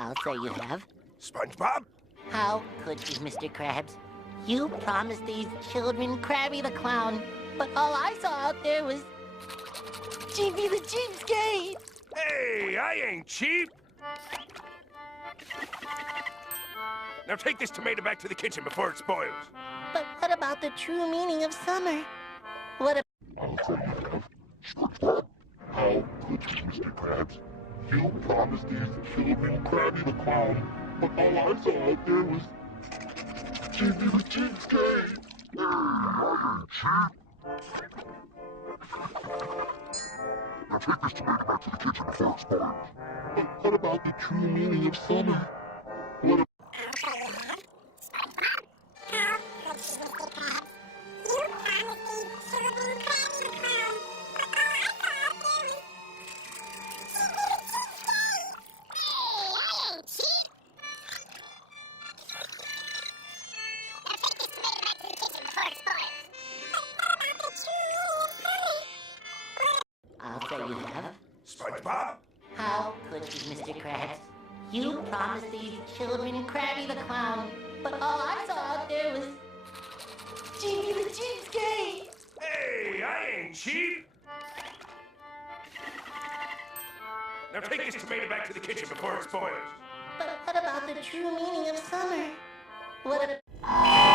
I'll say you have. SpongeBob? How could you, Mr. Krabs? You promised these children Krabby the Clown, but all I saw out there was Cheapy the CheapStake. Hey, I ain't cheap. Now take this tomato back to the kitchen before it spoils. But what about the true meaning of summer? What a... I'll tell you that. SpongeBob, how could you, Mr. Krabs? You promised these children Krabby the Clown, but all I saw out there was Cheapy the CheapStake. Hey, I ain't cheap. Now take this tomato back to the kitchen before it spoils. But what about the true meaning of summer? What a... I'll say you have. SpongeBob? How could you, Mr. Krabs? You promised these children Krabby the Clown, but all I saw out there was Cheapy the CheapStake. Hey, I ain't cheap. Now take this tomato back to the kitchen before it spoils. But what about the true meaning of summer? What a... Hey!